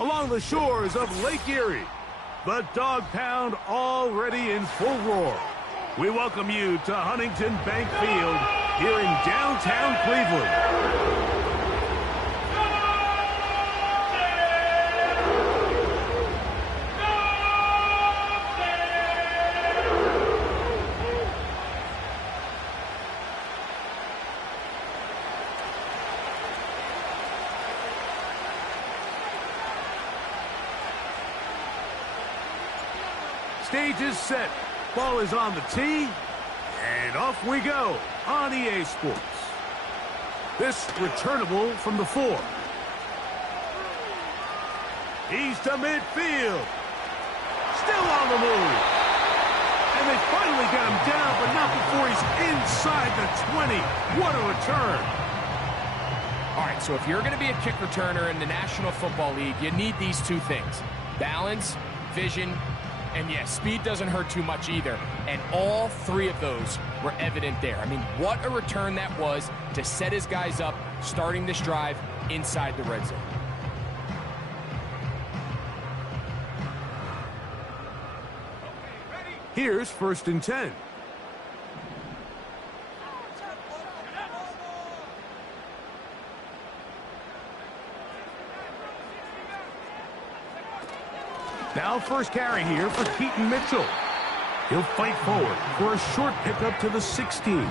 along the shores of Lake Erie. The Dog Pound already in full roar. We welcome you to Huntington Bank Field here in downtown Cleveland. Stage is set. Ball is on the tee. And off we go on EA Sports. This returnable from the 4. He's to midfield. Still on the move. And they finally got him down, but not before he's inside the 20. What a return. All right, so if you're going to be a kick returner in the National Football League, you need these two things. Balance, vision, and yes, speed doesn't hurt too much either. And all three of those were evident there. I mean, what a return that was to set his guys up, starting this drive inside the red zone. Here's 1st and 10. Now first carry here for Keaton Mitchell. He'll fight forward for a short pickup to the 16.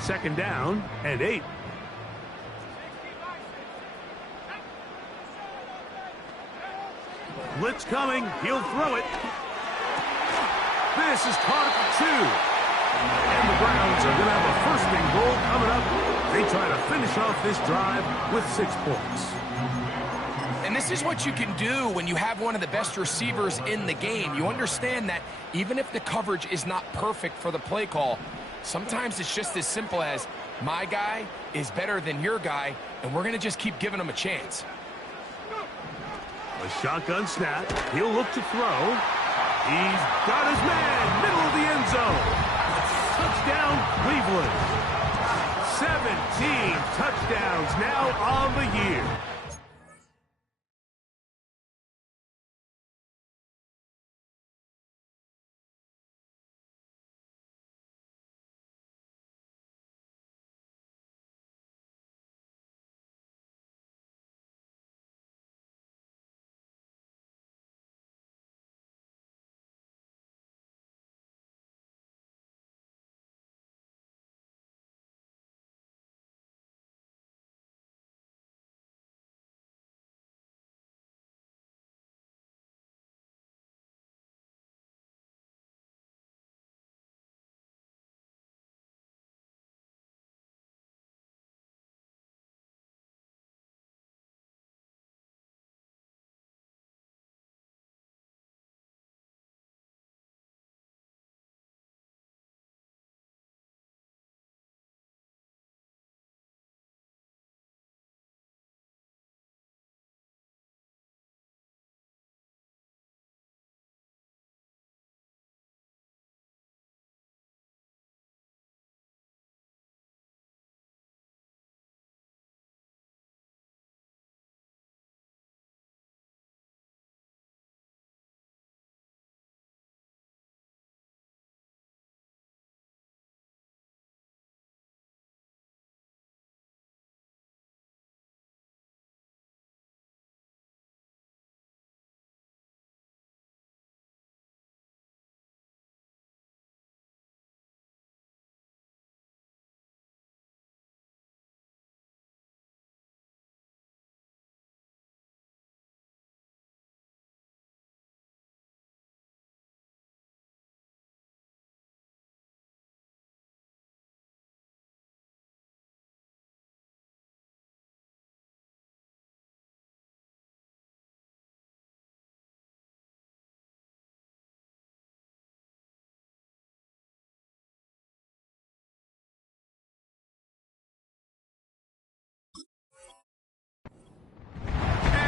Second down and 8. Blitz coming. He'll throw it. This is caught at the 2. And the Browns are going to have a 1st and goal coming up. They try to finish off this drive with 6 points. And this is what you can do when you have one of the best receivers in the game. You understand that even if the coverage is not perfect for the play call, sometimes it's just as simple as my guy is better than your guy, and we're going to just keep giving him a chance. A shotgun snap. He'll look to throw. He's got his man, middle of the end zone. Touchdown, Cleveland. 17 touchdowns now on the year.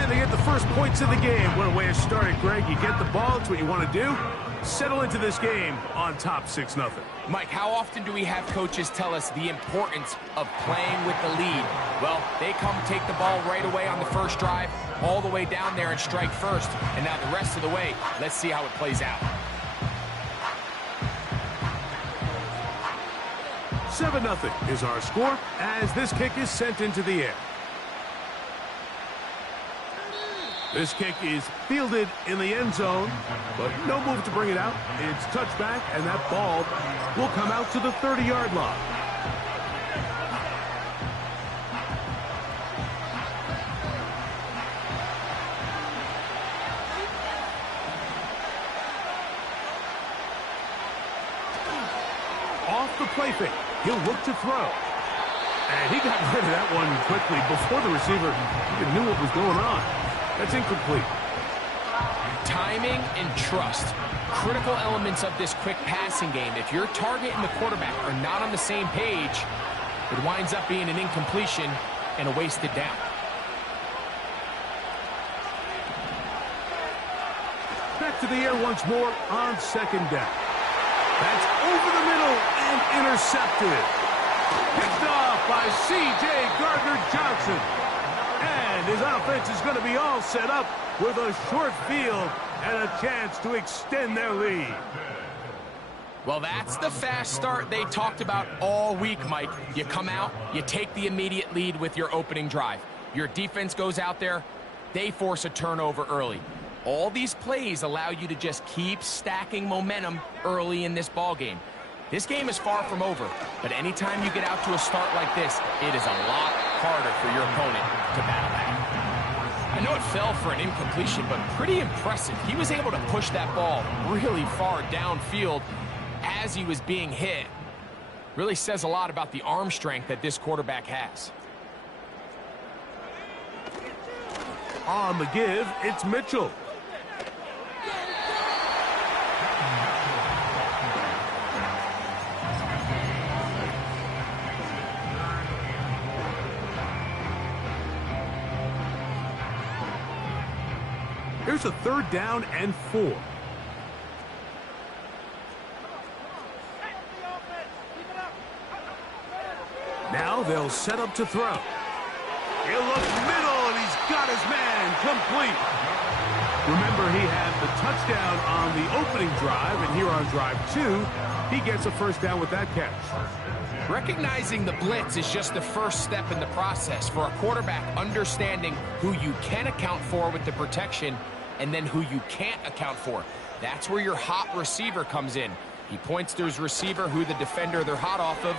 And they get the first points of the game. What a way to start it, Greg. You get the ball. It's what you want to do. settle into this game on top 6-0. Mike, how often do we have coaches tell us the importance of playing with the lead? Well, they come take the ball right away on the first drive, all the way down there and strike first. And now the rest of the way, let's see how it plays out. 7-0 is our score as this kick is sent into the air. This kick is fielded in the end zone, but no move to bring it out. It's touchback, and that ball will come out to the 30-yard line. Off the play fake, he'll look to throw. And he got rid of that one quickly before the receiver even knew what was going on. That's incomplete. Timing and trust, critical elements of this quick passing game. If your target and the quarterback are not on the same page, it winds up being an incompletion and a wasted down. Back to the air once more on second down. That's over the middle and intercepted. Picked off by C.J. Gardner-Johnson. And his offense is going to be all set up with a short field and a chance to extend their lead. Well, that's the fast start they talked about all week, Mike. You come out, you take the immediate lead with your opening drive. Your defense goes out there, they force a turnover early. All these plays allow you to just keep stacking momentum early in this ball game. This game is far from over, but anytime you get out to a start like this, it is a lot harder for your opponent to battle back. I know it fell for an incompletion, but pretty impressive. He was able to push that ball really far downfield as he was being hit. Really says a lot about the arm strength that this quarterback has. On the give, it's Mitchell. Here's a 3rd down and 4. Now they'll set up to throw. He'll look middle, and he's got his man complete. Remember, he had the touchdown on the opening drive, and here on drive 2, he gets a first down with that catch. Recognizing the blitz is just the first step in the process for a quarterback understanding who you can account for with the protection and then who you can't account for. That's where your hot receiver comes in. He points to his receiver, who the defender they're hot off of.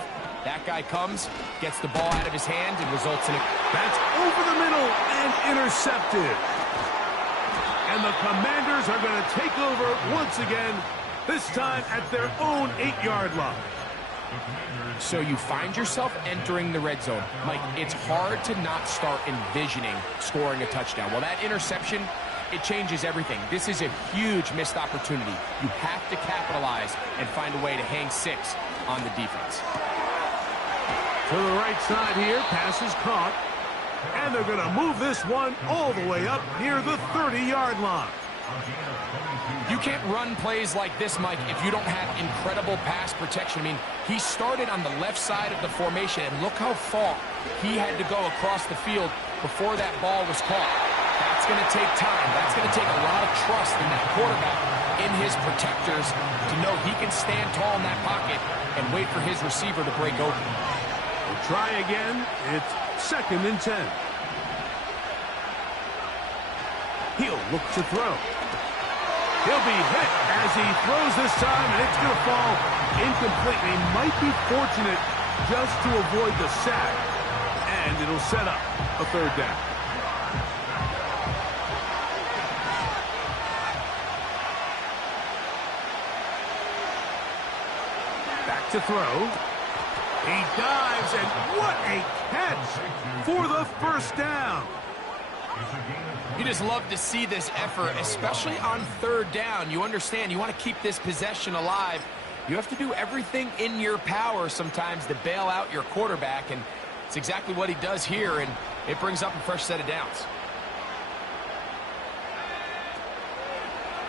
That guy comes, gets the ball out of his hand, and results in a... That's over the middle and intercepted. And the Commanders are going to take over once again, this time at their own 8-yard line. So you find yourself entering the red zone. Mike, it's hard to not start envisioning scoring a touchdown. Well, that interception, it changes everything. This is a huge missed opportunity. You have to capitalize and find a way to hang 6 on the defense. To the right side here, pass is caught. And they're going to move this one all the way up near the 30-yard line. You can't run plays like this, Mike, if you don't have incredible pass protection. I mean, he started on the left side of the formation, and look how far he had to go across the field before that ball was caught. That's going to take time. That's going to take a lot of trust in that quarterback, in his protectors, to know he can stand tall in that pocket and wait for his receiver to break open. We'll try again. It's 2nd and 10. He'll look to throw. He'll be hit as he throws this time, and it's going to fall incomplete. He might be fortunate just to avoid the sack, and it'll set up a 3rd down. Back to throw. He dives, and what a catch for the first down. You just love to see this effort, especially on 3rd down. You understand, you want to keep this possession alive. You have to do everything in your power sometimes to bail out your quarterback, and it's exactly what he does here, and it brings up a fresh set of downs.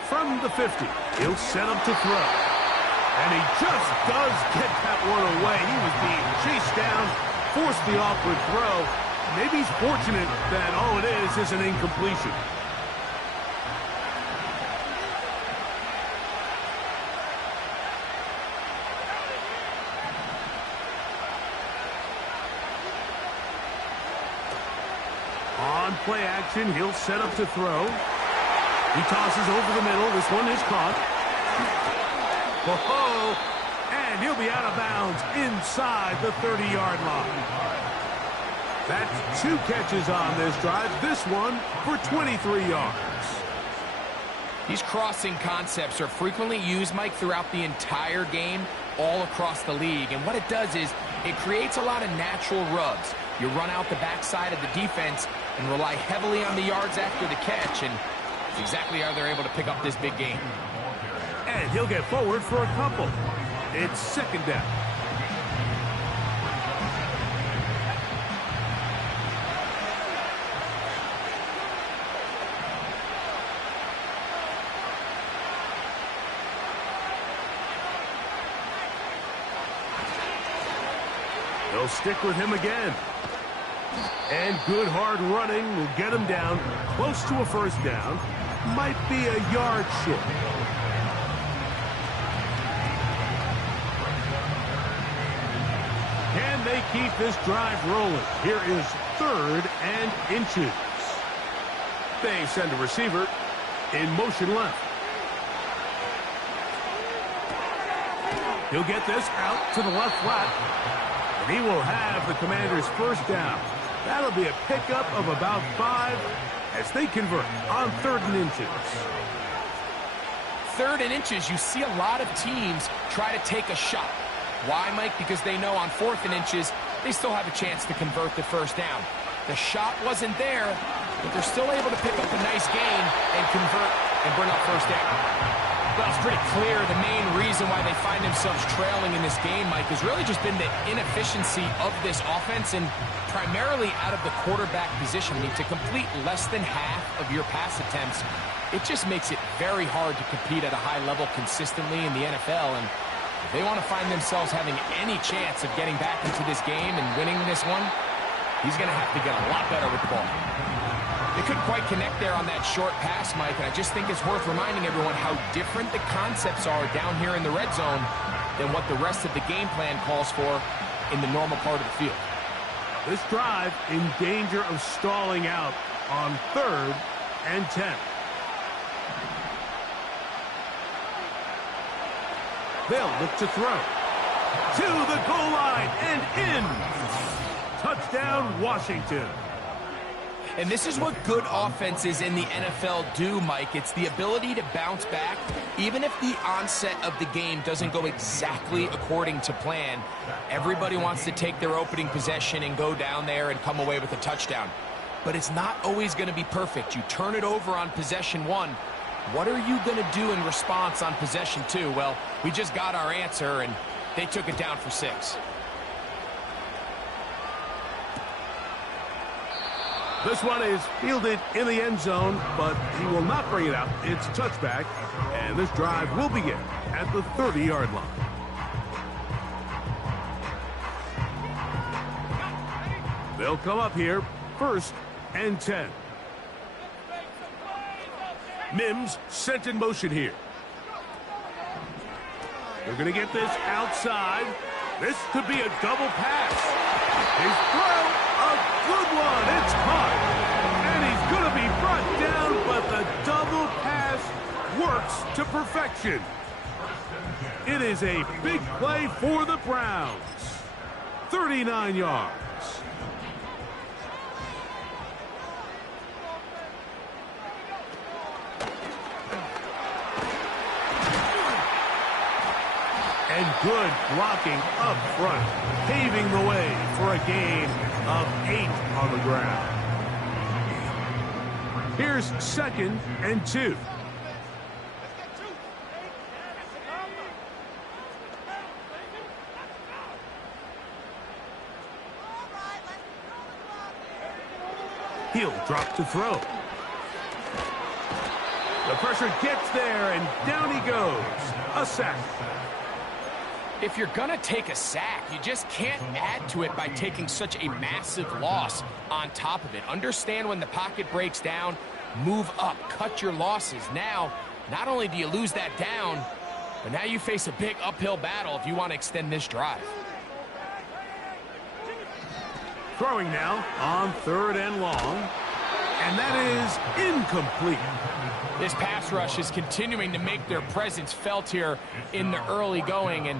from the 50. He'll set up to throw. And he just does get that one away. He was being chased down, forced the awkward throw. Maybe he's fortunate that all it is an incompletion. On play action, he'll set up to throw. He tosses over the middle. This one is caught. Whoa! And he'll be out of bounds inside the 30-yard line. That's 2 catches on this drive. This one for 23 yards. These crossing concepts are frequently used, Mike, throughout the entire game, all across the league. And what it does is it creates a lot of natural rubs. You run out the backside of the defense and rely heavily on the yards after the catch, and it's exactly how they're able to pick up this big game. And he'll get forward for a couple. It's second down. They'll stick with him again. And good hard running will get him down close to a first down. Might be a yard short. Can they keep this drive rolling? Here is 3rd and inches. They send a receiver in motion left. He'll get this out to the left flat. And he will have the Commanders' first down. That'll be a pickup of about 5 as they convert on 3rd and inches. 3rd and inches, you see a lot of teams try to take a shot. Why, Mike? Because they know on 4th and inches, they still have a chance to convert the first down. The shot wasn't there, but they're still able to pick up a nice gain and convert and bring up first down. Well, it's pretty clear the main reason why they find themselves trailing in this game, Mike, has really just been the inefficiency of this offense and primarily out of the quarterback position. I mean, to complete less than half of your pass attempts, it just makes it very hard to compete at a high level consistently in the NFL. And if they want to find themselves having any chance of getting back into this game and winning this one, he's going to have to get a lot better with the ball. They couldn't quite connect there on that short pass, Mike, and I just think it's worth reminding everyone how different the concepts are down here in the red zone than what the rest of the game plan calls for in the normal part of the field. This drive in danger of stalling out on 3rd and 10. They'll look to throw. To the goal line and in. Touchdown, Washington. And this is what good offenses in the NFL do, Mike. It's the ability to bounce back, even if the onset of the game doesn't go exactly according to plan. Everybody wants to take their opening possession and go down there and come away with a touchdown. But it's not always going to be perfect. You turn it over on possession 1. What are you going to do in response on possession 2? Well, we just got our answer, and they took it down for 6. This one is fielded in the end zone, but he will not bring it out. It's a touchback, and this drive will begin at the 30-yard line. They'll come up here, 1st and 10. Mims sent in motion here. They're going to get this outside. This could be a double pass. His throw. A good one. It's caught. And he's going to be brought down, but the double pass works to perfection. It is a big play for the Browns. 39 yards. And good blocking up front, paving the way for a gain of 8 on the ground. Here's 2nd and 2. He'll drop to throw. The pressure gets there, and down he goes. A sack. If you're going to take a sack, you just can't add to it by taking such a massive loss on top of it. Understand when the pocket breaks down, move up, cut your losses. Now, not only do you lose that down, but now you face a big uphill battle if you want to extend this drive. Throwing now on 3rd and long, and that is incomplete. This pass rush is continuing to make their presence felt here in the early going, and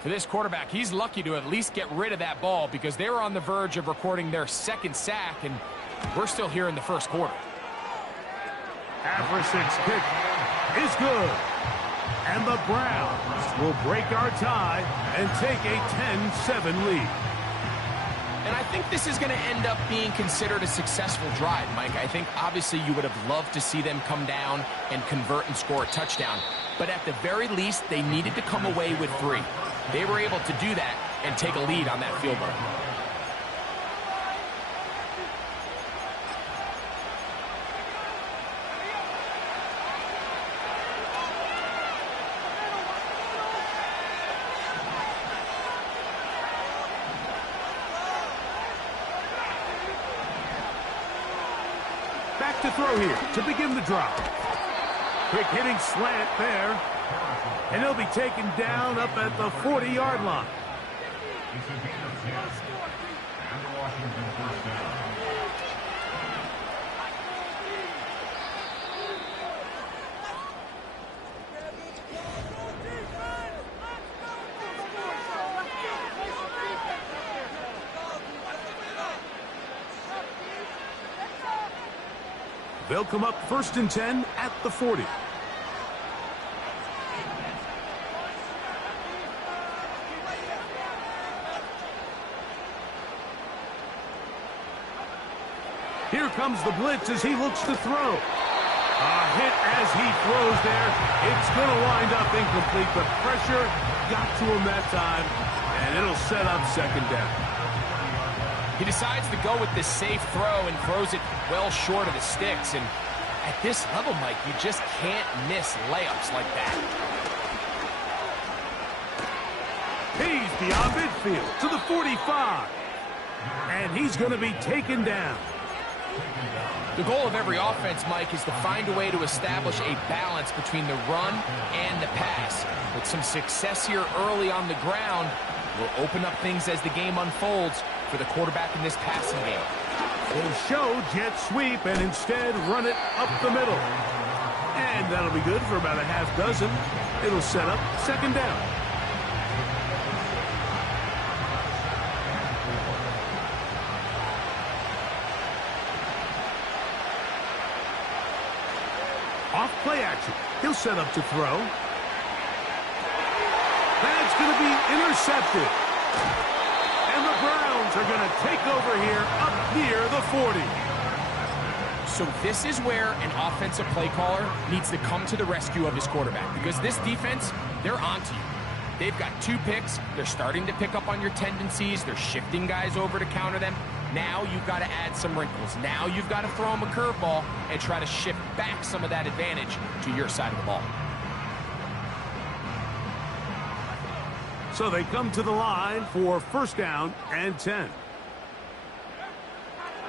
for this quarterback, he's lucky to at least get rid of that ball because they were on the verge of recording their 2nd sack, and we're still here in the 1st quarter. Half-6 kick is good. And the Browns will break our tie and take a 10-7 lead. And I think this is going to end up being considered a successful drive, Mike. I think obviously you would have loved to see them come down and convert and score a touchdown. But at the very least, they needed to come away with 3. They were able to do that and take a lead on that field goal. Back to throw here to begin the drive. Quick hitting slant there. And he'll be taken down up at the 40-yard line. They'll come up 1st and 10 at the 40. Here comes the blitz as he looks to throw. A hit as he throws there. It's going to wind up incomplete. The pressure got to him that time, and it'll set up 2nd down. He decides to go with this safe throw and throws it well short of the sticks. And at this level, Mike, you just can't miss layups like that. He's beyond midfield to the 45. And he's going to be taken down. The goal of every offense, Mike, is to find a way to establish a balance between the run and the pass. With some success here early on the ground, will open up things as the game unfolds for the quarterback in this passing game. They'll show jet sweep and instead run it up the middle. And that'll be good for about a half dozen. It'll set up 2nd down. Off play action. He'll set up to throw. That's going to be intercepted. And the Browns are going to take over here up near the 40. So this is where an offensive play caller needs to come to the rescue of his quarterback, because this defense, they're onto you. They've got 2 picks. They're starting to pick up on your tendencies. They're shifting guys over to counter them. Now you've got to add some wrinkles. Now you've got to throw them a curveball and try to shift back some of that advantage to your side of the ball. So they come to the line for 1st down and 10.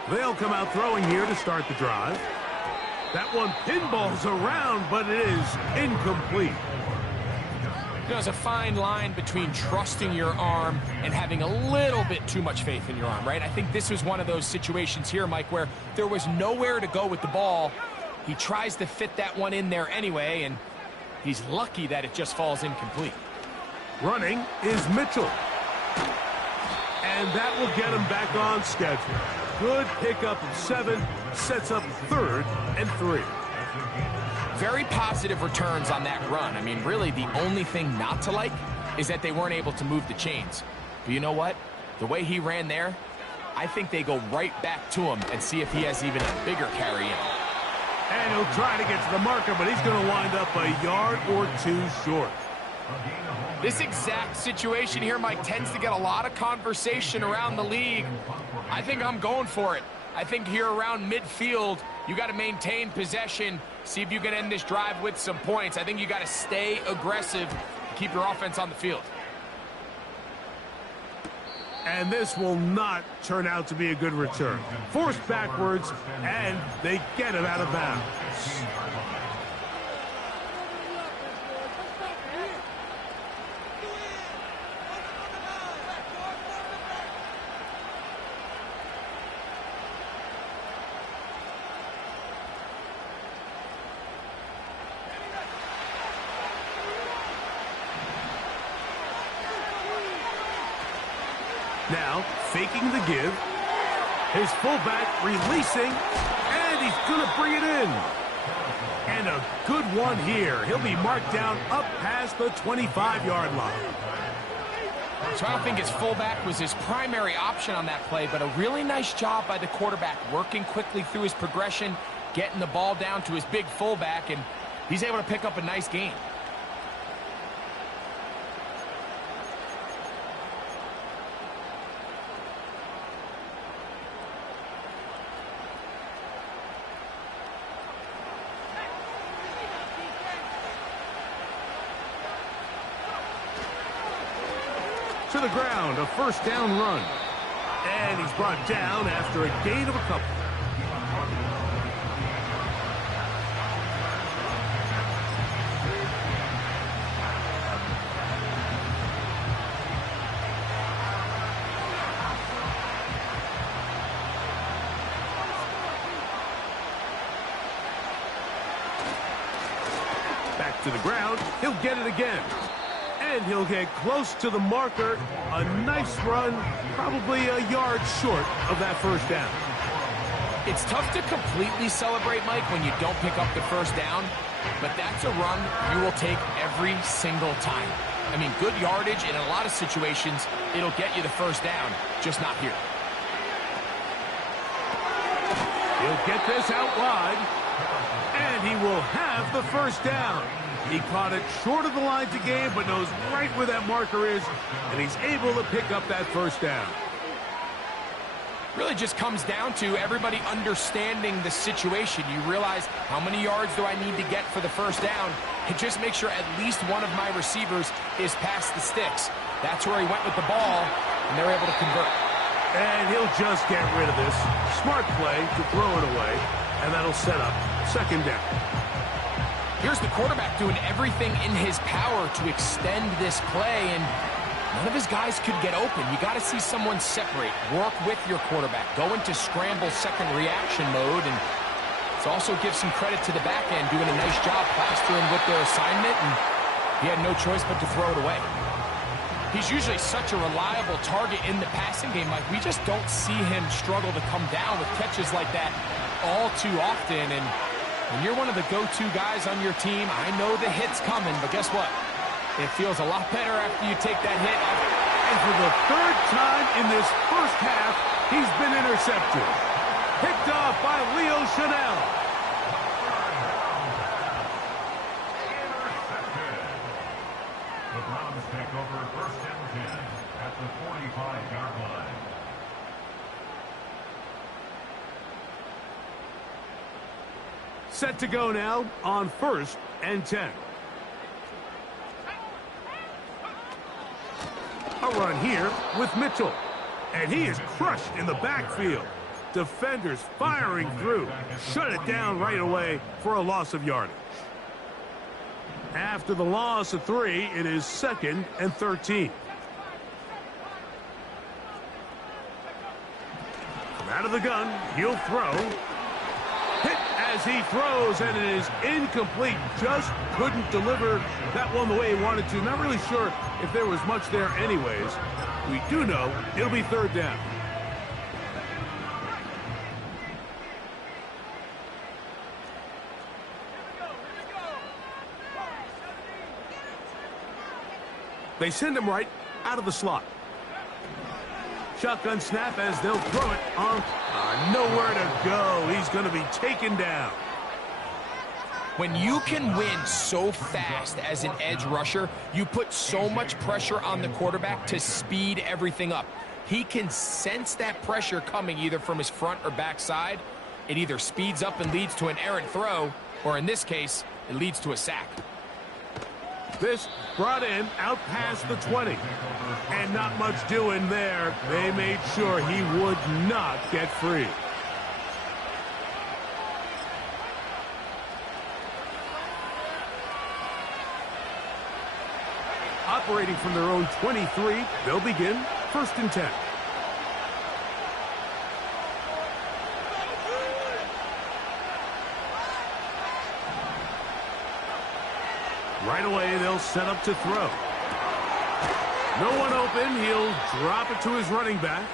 They'll come out throwing here to start the drive. That one pinballs around, but it is incomplete. You know, there's a fine line between trusting your arm and having a little bit too much faith in your arm, right? I think this was one of those situations here, Mike, where there was nowhere to go with the ball. He tries to fit that one in there anyway, and he's lucky that it just falls incomplete. Running is Mitchell. And that will get him back on schedule. Good pickup of 7, sets up 3rd and 3. Very positive returns on that run. I mean, really, the only thing not to like is that they weren't able to move the chains. But you know what? The way he ran there, I think they go right back to him and see if he has even a bigger carry in. And he'll try to get to the marker, but he's going to wind up a yard or 2 short. This exact situation here, Mike, tends to get a lot of conversation around the league. I think I'm going for it. I think here around midfield, you got to maintain possession, see if you can end this drive with some points. I think you got to stay aggressive, keep your offense on the field. And this will not turn out to be a good return. Forced backwards, and they get him out of bounds. Now, faking the give. His fullback releasing, and he's going to bring it in. And a good one here. He'll be marked down up past the 25-yard line. So I don't think his fullback was his primary option on that play, but a really nice job by the quarterback, working quickly through his progression, getting the ball down to his big fullback, and he's able to pick up a nice gain. To the ground, a first down run. And he's brought down after a gain of a couple. Back to the ground, he'll get it again. And he'll get close to the marker. A nice run, probably a yard short of that first down. It's tough to completely celebrate, Mike, when you don't pick up the first down, but that's a run you will take every single time. I mean, good yardage, and in a lot of situations, it'll get you the first down, just not here. He'll get this out wide, and he will have the first down. He caught it short of the line to gain, but knows right where that marker is, and he's able to pick up that first down. Really just comes down to everybody understanding the situation. You realize, how many yards do I need to get for the first down? And just make sure at least one of my receivers is past the sticks. That's where he went with the ball, and they're able to convert. And he'll just get rid of this. Smart play to throw it away, and that'll set up second down. Here's the quarterback doing everything in his power to extend this play, and none of his guys could get open. You got to see someone separate, work with your quarterback, go into scramble second reaction mode, and it also gives some credit to the back end, doing a nice job plastering with their assignment, and he had no choice but to throw it away. He's usually such a reliable target in the passing game. Like, we just don't see him struggle to come down with catches like that all too often, and when you're one of the go-to guys on your team, I know the hit's coming, but guess what? It feels a lot better after you take that hit. And for the third time in this first half, he's been intercepted. Picked off by Leo Chanel. The Browns take over first and 10 at the 45-yard line. Set to go now on first and 10. A run here with Mitchell. And he is crushed in the backfield. Defenders firing through. Shut it down right away for a loss of yardage. After the loss of 3, it is second and 13. From out of the gun, he'll throw. Hit as he throws, and it is incomplete. Just couldn't deliver that one the way he wanted to. Not really sure if there was much there anyways. We do know it'll be third down. They send him right out of the slot. Shotgun snap as they'll throw it on. Nowhere to go. He's going to be taken down. When you can win so fast as an edge rusher, you put so much pressure on the quarterback to speed everything up. he can sense that pressure coming either from his front or backside. It either speeds up and leads to an errant throw, or in this case, it leads to a sack. This brought in out past the 20. And not much doing there. They made sure he would not get free. Operating from their own 23, they'll begin 1st and 10. Right away, they'll set up to throw. No one open. He'll drop it to his running back.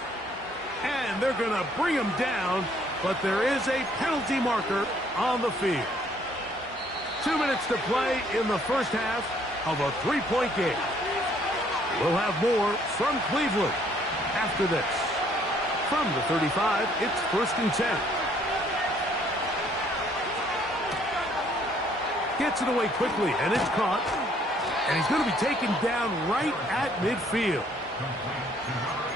And they're going to bring him down, but there is a penalty marker on the field. 2 minutes to play in the first half of a 3-point game. We'll have more from Cleveland after this. From the 35, it's 1st and 10. Gets it away quickly, and it's caught. And he's going to be taken down right at midfield.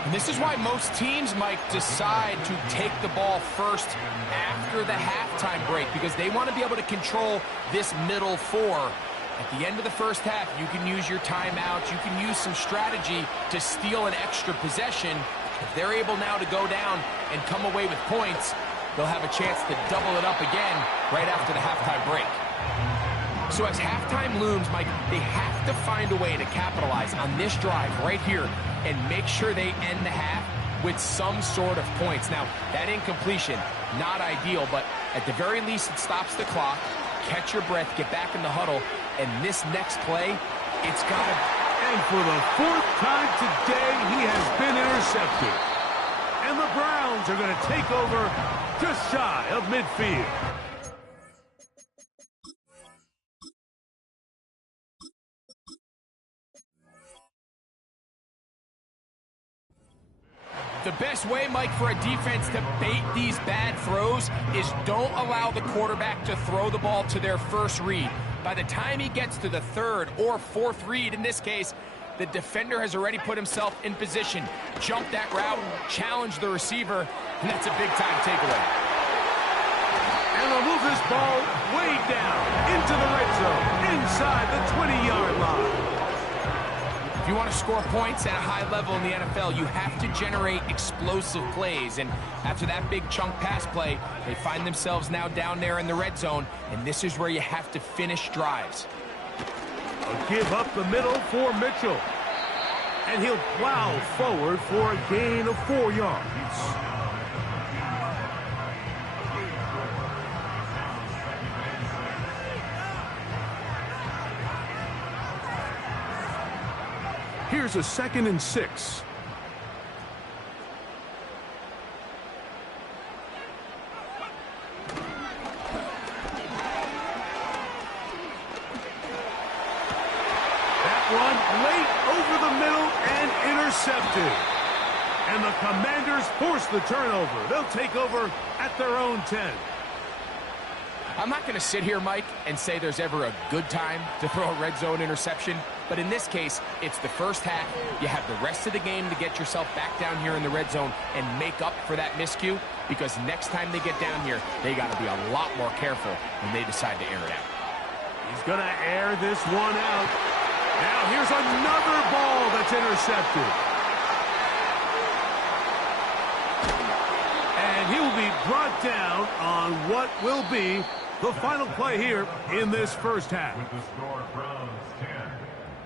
And this is why most teams, Mike, decide to take the ball first after the halftime break, because they want to be able to control this middle four. At the end of the first half, you can use your timeouts. You can use some strategy to steal an extra possession. If they're able now to go down and come away with points, they'll have a chance to double it up again right after the halftime break. So as halftime looms, Mike, they have to find a way to capitalize on this drive right here and make sure they end the half with some sort of points. Now, that incompletion, not ideal, but at the very least, it stops the clock. Catch your breath, get back in the huddle, and this next play, it's got to... And for the 4th time today, he has been intercepted. And the Browns are going to take over just shy of midfield. The best way, Mike, for a defense to bait these bad throws is don't allow the quarterback to throw the ball to their first read. By the time he gets to the 3rd or 4th read, in this case, the defender has already put himself in position, jump that route, challenge the receiver, and that's a big-time takeaway. And they'll move this ball way down into the red zone, inside the 20-yard line. If you want to score points at a high level in the NFL, you have to generate explosive plays. And after that big chunk pass play, they find themselves now down there in the red zone, and this is where you have to finish drives. A give up the middle for Mitchell. And he'll plow forward for a gain of 4 yards. Here's a 2nd and 6. That one late over the middle and intercepted. And the Commanders force the turnover. They'll take over at their own 10. I'm not going to sit here, Mike, and say there's ever a good time to throw a red zone interception. But in this case, it's the first half. You have the rest of the game to get yourself back down here in the red zone and make up for that miscue, because next time they get down here, they got to be a lot more careful when they decide to air it out. He's going to air this one out. Now here's another ball that's intercepted. And he will be brought down on what will be the final play here in this first half. With the score, Browns 10,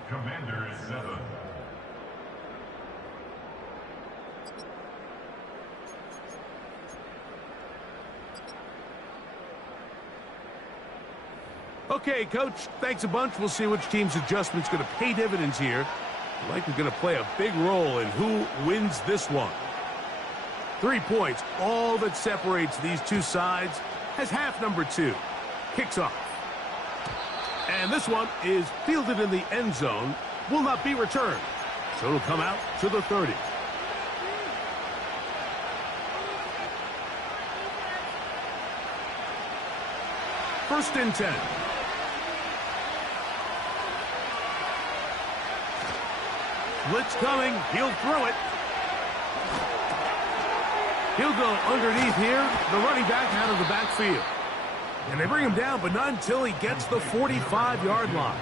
Commanders 7. Okay, Coach, thanks a bunch. We'll see which team's adjustment's going to pay dividends here. Likely going to play a big role in who wins this one. 3 points, all that separates these two sides, as half number 2 kicks off. And this one is fielded in the end zone, will not be returned. So it'll come out to the 30. First and 10. Blitz coming, he'll throw it. He'll go underneath here, the running back out of the backfield. And they bring him down, but not until he gets the 45-yard line.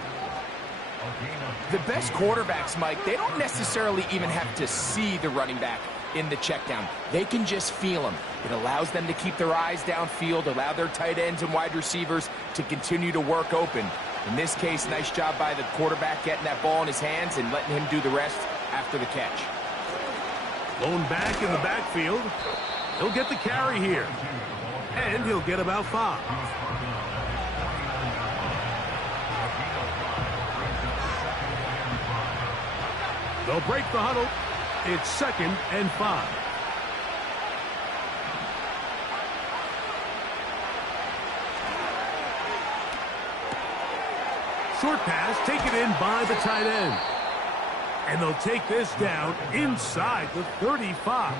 The best quarterbacks, Mike, they don't necessarily even have to see the running back in the check down. They can just feel him. It allows them to keep their eyes downfield, allow their tight ends and wide receivers to continue to work open. In this case, nice job by the quarterback getting that ball in his hands and letting him do the rest after the catch. Lone back in the backfield. He'll get the carry here. And he'll get about 5. They'll break the huddle. It's 2nd and 5. Short pass taken in by the tight end. And they'll take this down inside the 35.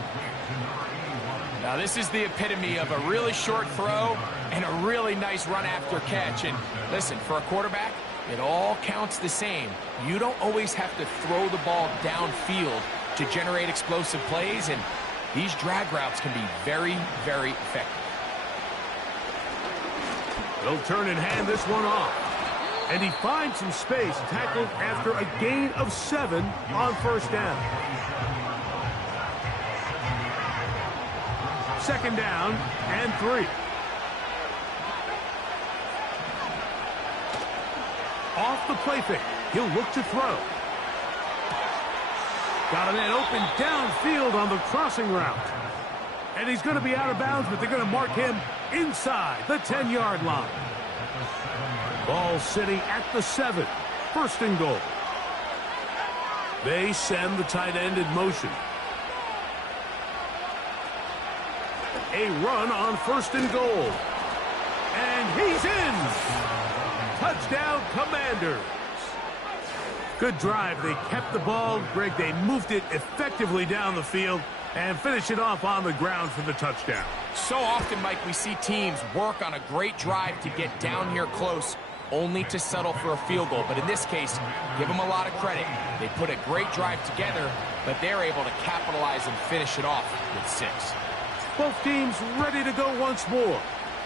Now this is the epitome of a really short throw and a really nice run after catch. And listen, for a quarterback, it all counts the same. You don't always have to throw the ball downfield to generate explosive plays, and these drag routes can be very, very effective. They'll turn and hand this one off. And he finds some space, tackled after a gain of 7 on 1st down. 2nd down and 3. Off the play fake. He'll look to throw. Got a man open downfield on the crossing route. And he's going to be out of bounds, but they're going to mark him inside the 10-yard line. Ball sitting at the 7. 1st and goal. They send the tight end in motion. A run on 1st and goal. And he's in. Touchdown, Commanders. Good drive. They kept the ball. Greg, they moved it effectively down the field and finish it off on the ground for the touchdown. So often, Mike, we see teams work on a great drive to get down here close, only to settle for a field goal. But in this case, give them a lot of credit. They put a great drive together, but they're able to capitalize and finish it off with 6. Both teams ready to go once more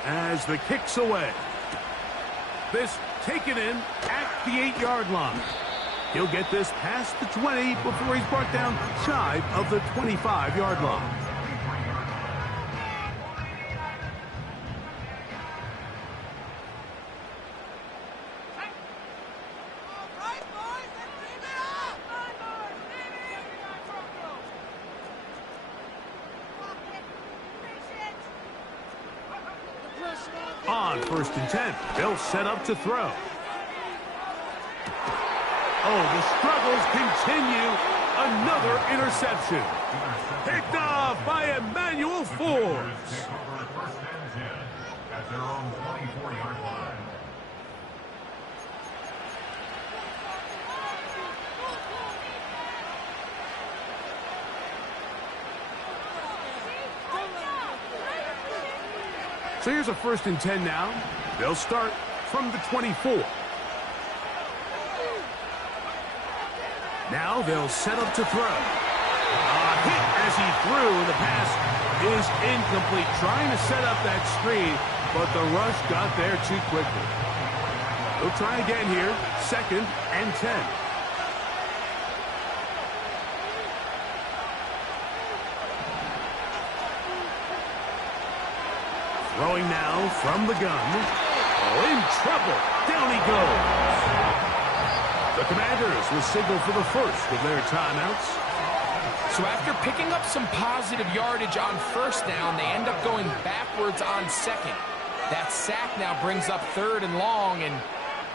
as the kick's away. This taken in at the 8-yard line. He'll get this past the 20 before he's brought down shy of the 25-yard line. On 1st and 10, they'll set up to throw. Oh, the struggles continue. Another interception. Picked off by Emmanuel Forbes. At their own 24-yard line. So here's a 1st and 10 now. They'll start from the 24. Now they'll set up to throw. A hit as he threw, and the pass is incomplete. Trying to set up that screen, but the rush got there too quickly. They'll try again here. 2nd and 10. Throwing now from the gun. Oh, in trouble. Down he goes. The Commanders will signal for the first of their timeouts. So after picking up some positive yardage on 1st down, they end up going backwards on 2nd. That sack now brings up 3rd and long, and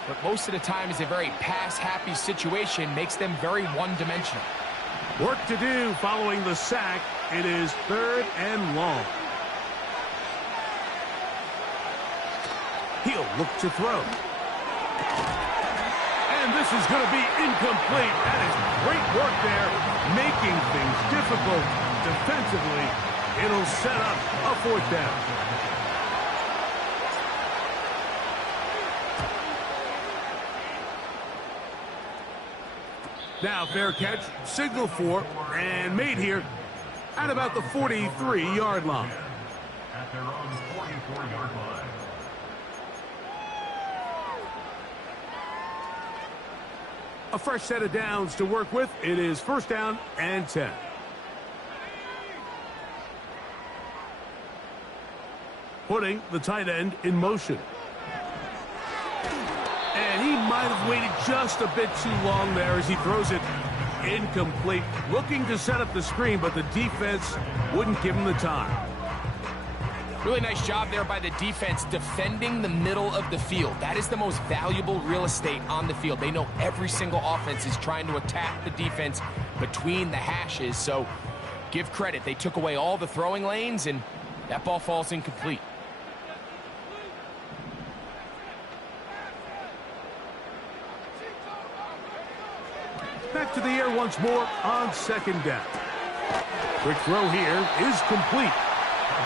what most of the time is a very pass-happy situation makes them very one-dimensional. Work to do following the sack. It is 3rd and long. He'll look to throw. And this is going to be incomplete. That is great work there, making things difficult defensively. It'll set up a 4th down. Now fair catch, signal for, and made here. at about the 43-yard line. At their own 44-yard line. A fresh set of downs to work with. It is first down and 10. Putting the tight end in motion. And he might have waited just a bit too long there as he throws it incomplete. Looking to set up the screen, but the defense wouldn't give him the time. Really nice job there by the defense defending the middle of the field. That is the most valuable real estate on the field. They know every single offense is trying to attack the defense between the hashes. So give credit. They took away all the throwing lanes, and that ball falls incomplete. Back to the air once more on second down. Quick throw here is complete.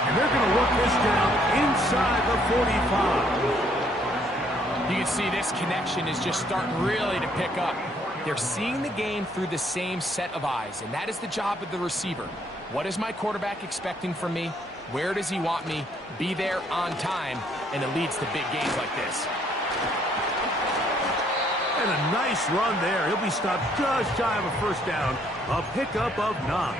And they're going to work this down inside the 45. You can see this connection is just starting really to pick up. They're seeing the game through the same set of eyes, and that is the job of the receiver. What is my quarterback expecting from me? Where does he want me? Be there on time, and it leads to big gains like this. And a nice run there. He'll be stopped just shy of a first down. A pickup of 9.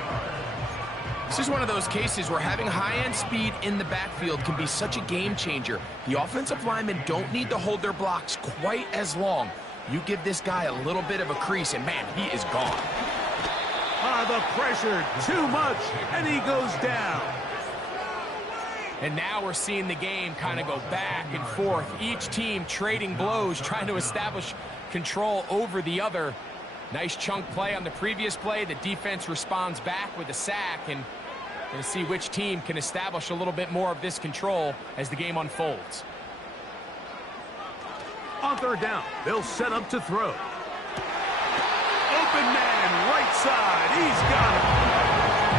This is one of those cases where having high-end speed in the backfield can be such a game changer. The offensive linemen don't need to hold their blocks quite as long. You give this guy a little bit of a crease, and man, he is gone. The pressure, too much, and he goes down. And now we're seeing the game kind of go back and forth. Each team trading blows, trying to establish control over the other. Nice chunk play on the previous play. The defense responds back with a sack, and we're going to see which team can establish a little bit more of this control as the game unfolds. On third down, they'll set up to throw. Open man, right side. He's got it.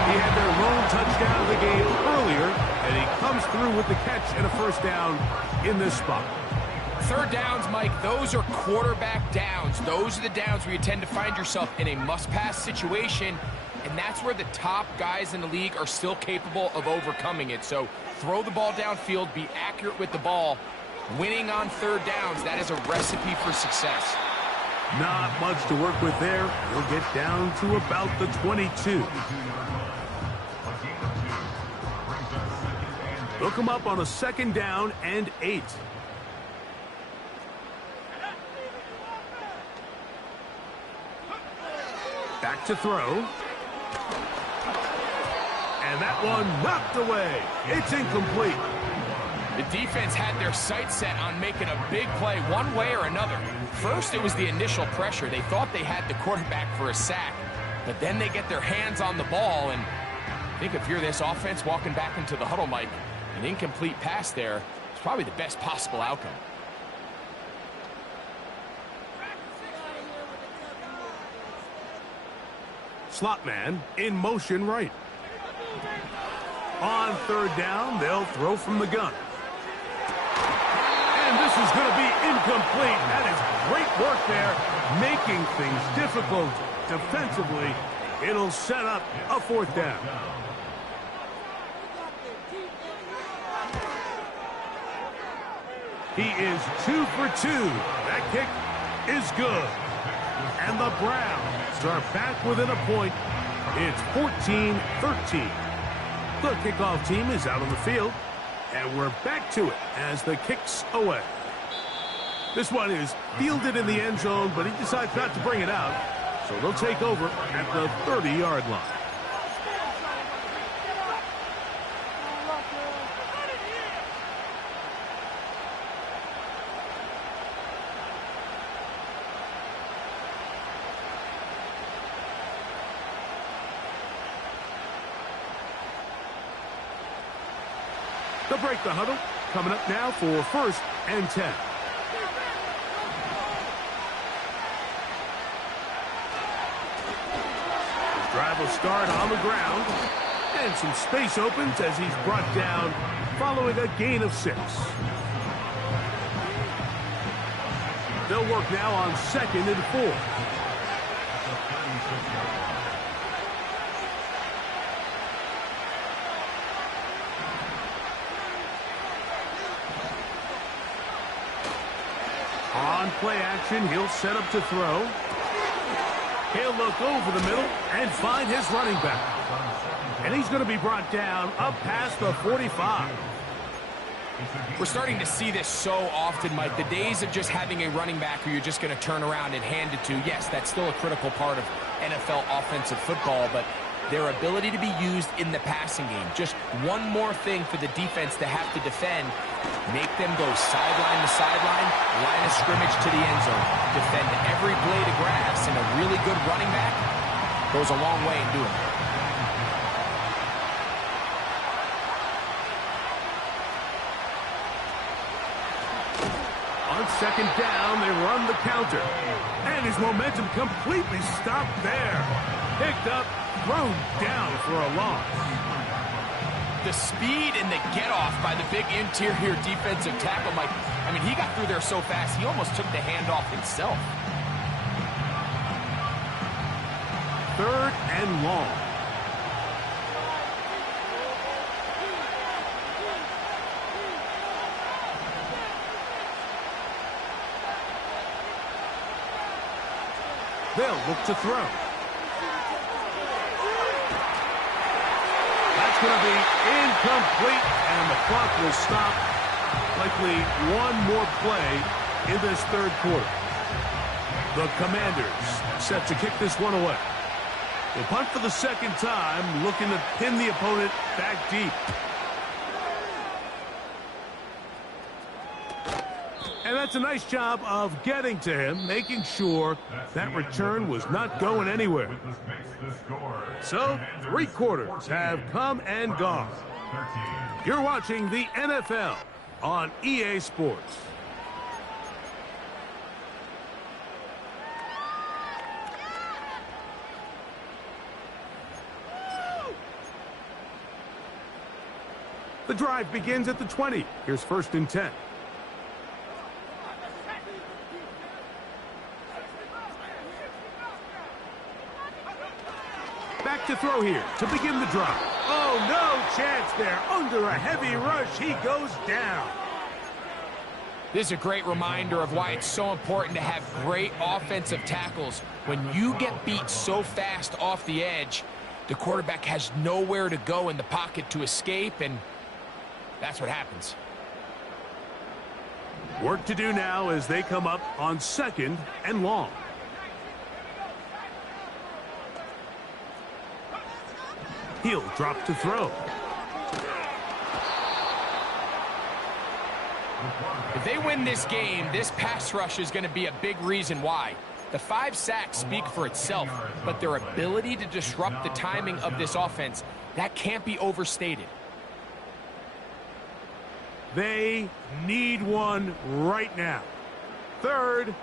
He had their lone touchdown of the game earlier, and he comes through with the catch and a first down in this spot. Third downs, Mike, those are quarterback downs. Those are the downs where you tend to find yourself in a must-pass situation, and that's where the top guys in the league are still capable of overcoming it. So throw the ball downfield, be accurate with the ball. Winning on third downs, that is a recipe for success. Not much to work with there. He'll get down to about the 22. Look him up on a second down and 8. Back to throw. And that one knocked away. It's incomplete. The defense had their sights set on making a big play one way or another. First, it was the initial pressure. They thought they had the quarterback for a sack, but then they get their hands on the ball, and I think if you're this offense walking back into the huddle, Mike, an incomplete pass there is probably the best possible outcome. Slot man in motion right. On third down, they'll throw from the gun. And this is going to be incomplete. That is great work there, making things difficult defensively. It'll set up a fourth down. He is 2 for 2. That kick is good. And the Browns are back within a point. It's 14-13. The kickoff team is out on the field, and we're back to it as the kick's away. This one is fielded in the end zone, but he decides not to bring it out, so they'll take over at the 30-yard line. They'll break the huddle. Coming up now for first and 10. His drive will start on the ground. And some space opens as he's brought down following a gain of 6. They'll work now on second and 4. On play action, he'll set up to throw. He'll look over the middle and find his running back. And he's going to be brought down up past the 45. We're starting to see this so often, Mike. The days of just having a running back who you're just going to turn around and hand it to, yes, that's still a critical part of NFL offensive football, but their ability to be used in the passing game. Just one more thing for the defense to have to defend. Make them go sideline to sideline, line of scrimmage to the end zone. Defend every blade of grass, and a really good running back goes a long way in doing it. On second down, they run the counter. And his momentum completely stopped there. Picked up, thrown down for a loss. The speed and the get-off by the big interior defensive tackle, Mike. I mean, he got through there so fast, he almost took the handoff himself. Third and long. They'll look to throw. That's going to be incomplete, and the clock will stop. Likely one more play in this third quarter. The Commanders set to kick this one away. They punt for the second time, looking to pin the opponent back deep. And that's a nice job of getting to him, making sure that return was not going anywhere. So, 3 quarters have come and gone. You're watching the NFL on EA Sports. The drive begins at the 20. Here's 1st and 10. Back to throw here to begin the drive. Oh, no chance there. Under a heavy rush, he goes down. This is a great reminder of why it's so important to have great offensive tackles. When you get beat so fast off the edge, the quarterback has nowhere to go in the pocket to escape, and that's what happens. Work to do now as they come up on 2nd and long. He'll drop to throw. If they win this game, this pass rush is going to be a big reason why. The 5 sacks speak for itself, but their ability to disrupt the timing of this offense, that can't be overstated. They need one right now. 3rd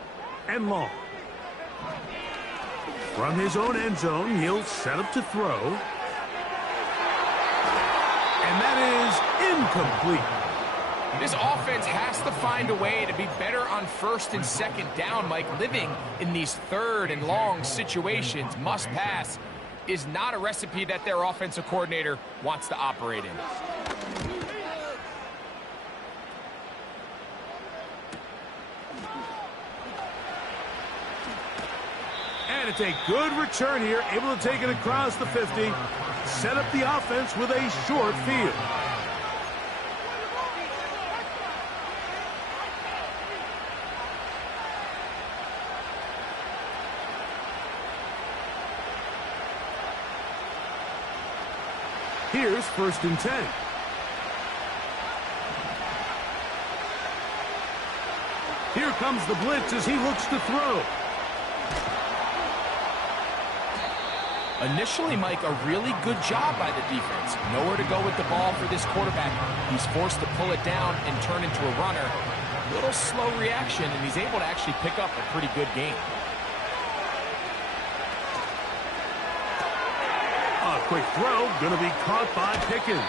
and long. From his own end zone, he'll set up to throw. And that is incomplete. This offense has to find a way to be better on 1st and 2nd down, Mike. Living in these 3rd and long situations, must pass, is not a recipe that their offensive coordinator wants to operate in. And it's a good return here, able to take it across the 50. Set up the offense with a short field. Here's 1st and 10. Here comes the blitz as he looks to throw. Initially, Mike, a really good job by the defense. Nowhere to go with the ball for this quarterback. He's forced to pull it down and turn into a runner. A little slow reaction, and he's able to actually pick up a pretty good game. A quick throw, going to be caught by Pickens.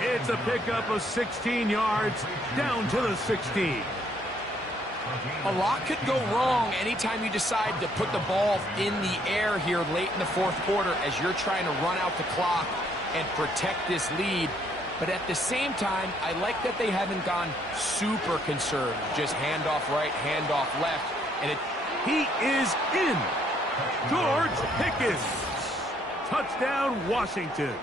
It's a pickup of 16 yards, down to the 16. A lot could go wrong anytime you decide to put the ball in the air here late in the 4th quarter as you're trying to run out the clock and protect this lead. But at the same time, I like that they haven't gone super conservative. Just handoff right, handoff left. And he is in. George Pickens. Touchdown, Washington.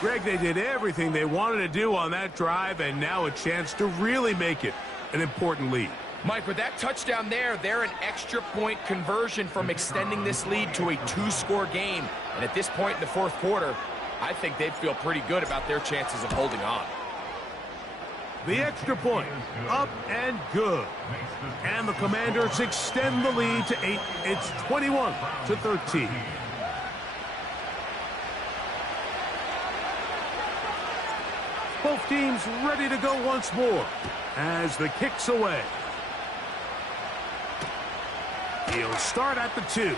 Greg, they did everything they wanted to do on that drive, and now a chance to really make it an important lead. Mike, with that touchdown there, they're an extra point conversion from extending this lead to a 2-score game. And at this point in the fourth quarter, I think they'd feel pretty good about their chances of holding on. The extra point, up and good. And the Commanders extend the lead to 8. It's 21-13. Both teams ready to go once more as the kick's away. He'll start at the 2.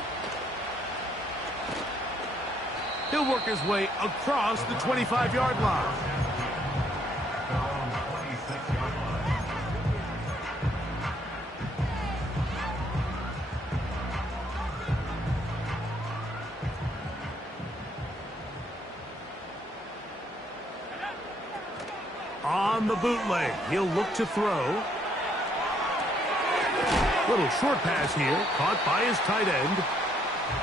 He'll work his way across the 25-yard line. On the bootleg, he'll look to throw. Little short pass here, caught by his tight end.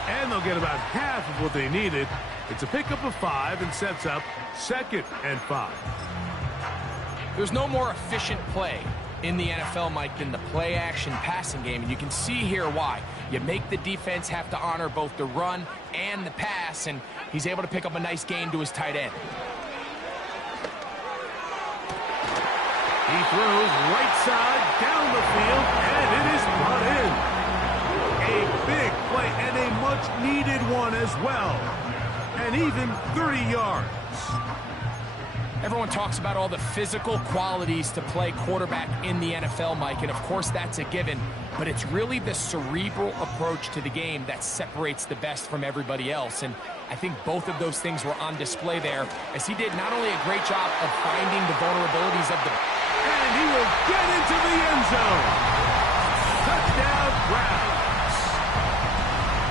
And they'll get about half of what they needed. It's a pickup of 5 and sets up 2nd and 5. There's no more efficient play in the NFL, Mike, than the play-action passing game. And you can see here why. You make the defense have to honor both the run and the pass, and he's able to pick up a nice gain to his tight end. He throws right side down the field, and it is brought in. A big play and a much-needed one as well. And even 30 yards. Everyone talks about all the physical qualities to play quarterback in the NFL, Mike, and of course that's a given. But it's really the cerebral approach to the game that separates the best from everybody else. And I think both of those things were on display there, as he did not only a great job of finding the vulnerabilities of the... And he will get into the end zone. Touchdown, Browns.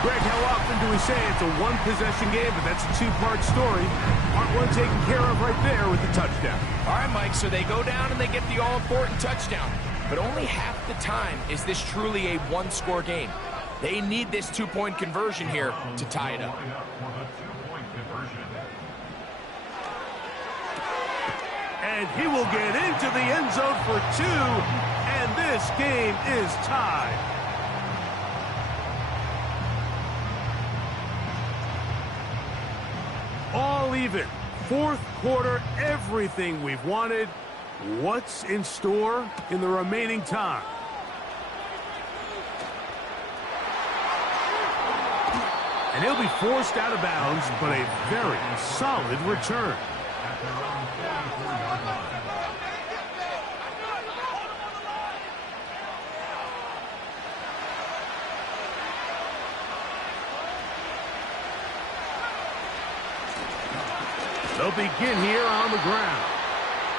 Greg, how often do we say it's a one-possession game, but that's a two-part story? Part one taken care of right there with the touchdown. All right, Mike, so they go down and they get the all-important touchdown. But only half the time is this truly a one-score game. They need this two-point conversion here to tie it up. And he will get into the end zone for 2, and this game is tied. All even. Fourth quarter, everything we've wanted. What's in store in the remaining time? And he'll be forced out of bounds, but a very solid return. They'll begin here on the ground.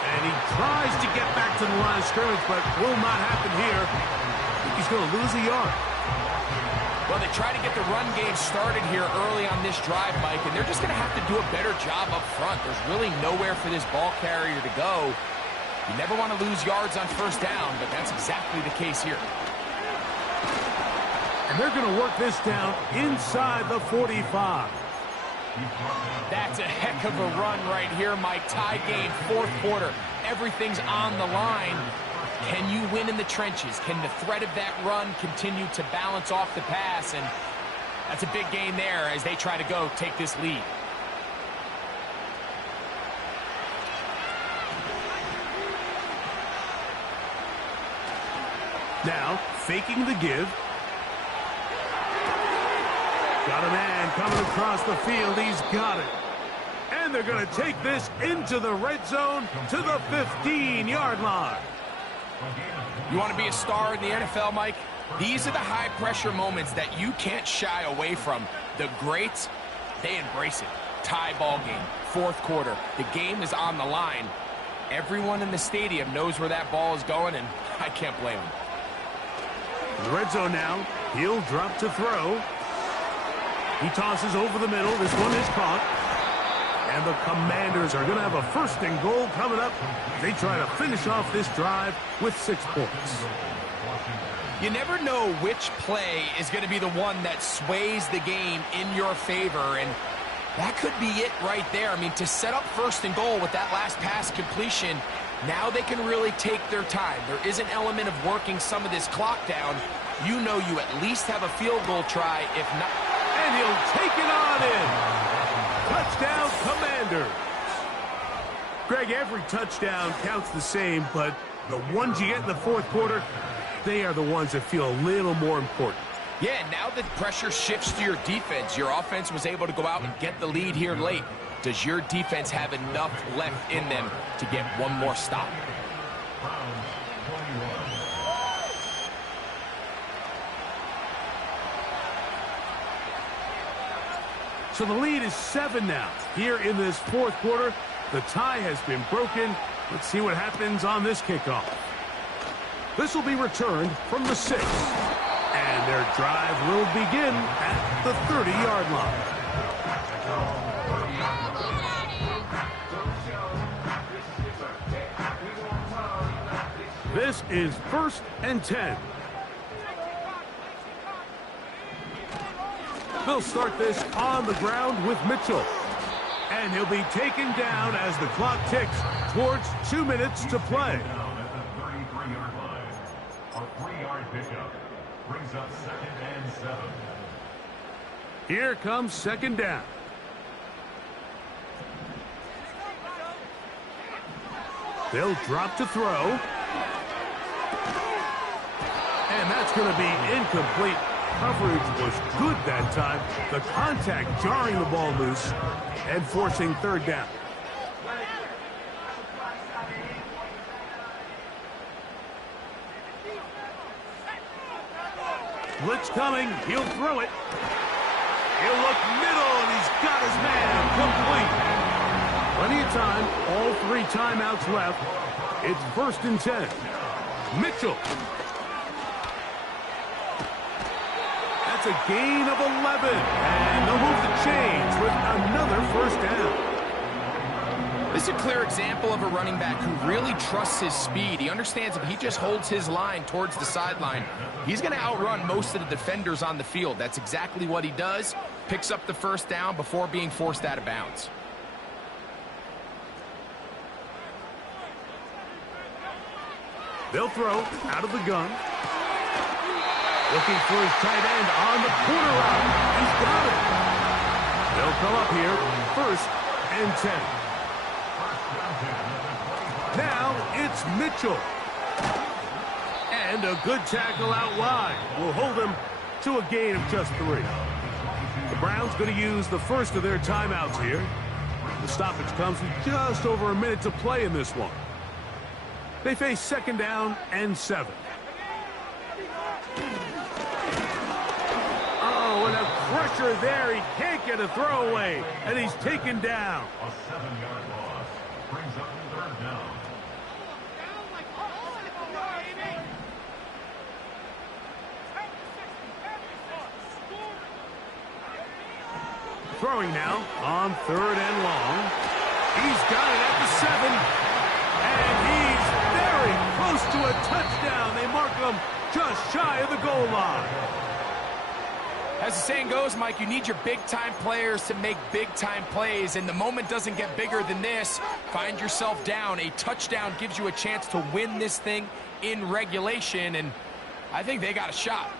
And he tries to get back to the line of scrimmage, but will not happen here. I think he's going to lose a yard. Well, they try to get the run game started here early on this drive, Mike, and they're just going to have to do a better job up front. There's really nowhere for this ball carrier to go. You never want to lose yards on first down, but that's exactly the case here. And they're going to work this down inside the 45. That's a heck of a run right here, Mike. Tie game, fourth quarter. Everything's on the line. Can you win in the trenches? Can the threat of that run continue to balance off the pass? And that's a big gain there as they try to go take this lead. Now, faking the give. Got a man coming across the field. He's got it. And they're going to take this into the red zone to the 15-yard line. You want to be a star in the NFL, Mike? These are the high-pressure moments that you can't shy away from. The greats, they embrace it. Tie ball game, fourth quarter. The game is on the line. Everyone in the stadium knows where that ball is going, and I can't blame them. In the red zone now. He'll drop to throw. He tosses over the middle. This one is caught. And the Commanders are going to have a 1st and goal coming up. They try to finish off this drive with 6 points. You never know which play is going to be the one that sways the game in your favor, and that could be it right there. I mean, to set up 1st and goal with that last pass completion, now they can really take their time. There is an element of working some of this clock down. You know you at least have a field goal try, if not. And he'll take it on in. Touchdown, Commanders. Greg, every touchdown counts the same, but the ones you get in the 4th quarter, they are the ones that feel a little more important. Yeah, now that pressure shifts to your defense, your offense was able to go out and get the lead here late. Does your defense have enough left in them to get one more stop? So the lead is 7 now. Here in this 4th quarter, the tie has been broken. Let's see what happens on this kickoff. This will be returned from the 6. And their drive will begin at the 30-yard line. This is 1st and 10. They'll start this on the ground with Mitchell. And he'll be taken down as the clock ticks towards 2 minutes to play. A 3-yard pickup brings up 2nd and 7. Here comes 2nd down. They'll drop to throw. And that's going to be incomplete. Coverage was good that time. The contact jarring the ball loose and forcing 3rd down. Blitz coming. He'll throw it. He'll look middle, and he's got his man complete. Plenty of time. All 3 timeouts left. It's 1st and 10. Mitchell. That's a gain of 11. And they'll move the chains with another 1st down. This is a clear example of a running back who really trusts his speed. He understands if he just holds his line towards the sideline, he's going to outrun most of the defenders on the field. That's exactly what he does. Picks up the 1st down before being forced out of bounds. They'll throw out of the gun. Looking for his tight end on the corner route. He's got it. They'll come up here 1st and 10. Now it's Mitchell. And a good tackle out wide will hold him to a gain of just 3. The Browns going to use the first of their timeouts here. The stoppage comes with just over a minute to play in this one. They face 2nd down and 7. Oh, and a pressure there. He can't get a throwaway, and he's taken down. A 7-yard loss brings up 3rd down. Throwing now on 3rd and long. He's got it at the 7. And he's very close to a touchdown. They mark him just shy of the goal line. As the saying goes, Mike, you need your big-time players to make big-time plays, and the moment doesn't get bigger than this. Find yourself down. A touchdown gives you a chance to win this thing in regulation, and I think they got a shot.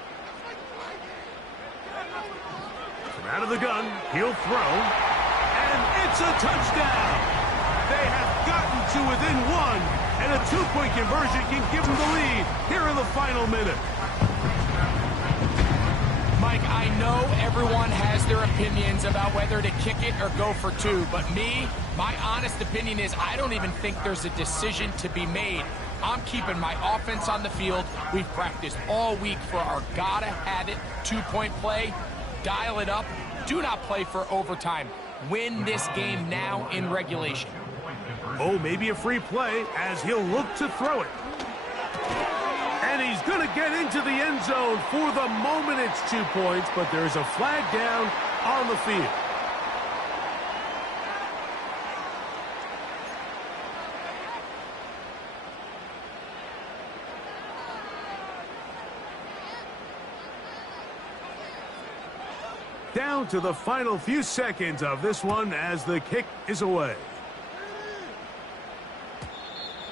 From out of the gun, he'll throw, and it's a touchdown. They have gotten to within 1, and a 2-point conversion can give them the lead here in the final minute. Mike, I know everyone has their opinions about whether to kick it or go for 2, but my honest opinion is I don't even think there's a decision to be made. I'm keeping my offense on the field. We've practiced all week for our gotta-have-it 2-point play. Dial it up. Do not play for overtime. Win this game now in regulation. Oh, maybe a free play as he'll look to throw it. And he's going to get into the end zone. For the moment, it's 2 points, but there's a flag down on the field. down to the final few seconds of this one as the kick is away.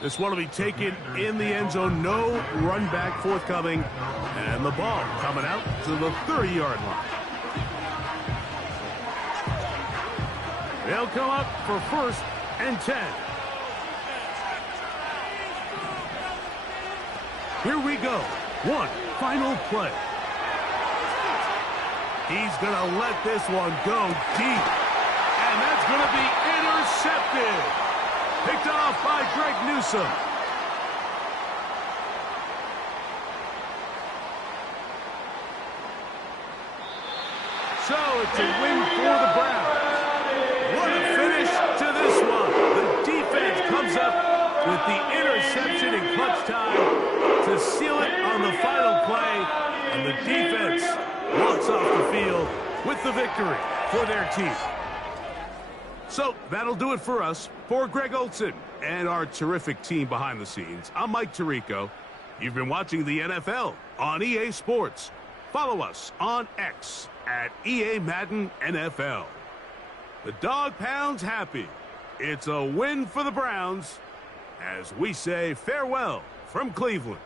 This one will be taken in the end zone. No run back forthcoming. And the ball coming out to the 30-yard line. They'll come up for 1st and 10. Here we go. One final play. He's going to let this one go deep. And that's going to be intercepted. Picked off by Greg Newsome. So it's a win for the Browns. What a finish to this one. The defense comes up with the interception in clutch time to seal it on the final play. And the defense walks off the field with the victory for their team. So that'll do it for us. For Greg Olson and our terrific team behind the scenes, I'm Mike Tirico. You've been watching the NFL on EA Sports. Follow us on X at EA Madden NFL. The Dog Pound's happy. It's a win for the Browns as we say farewell from Cleveland.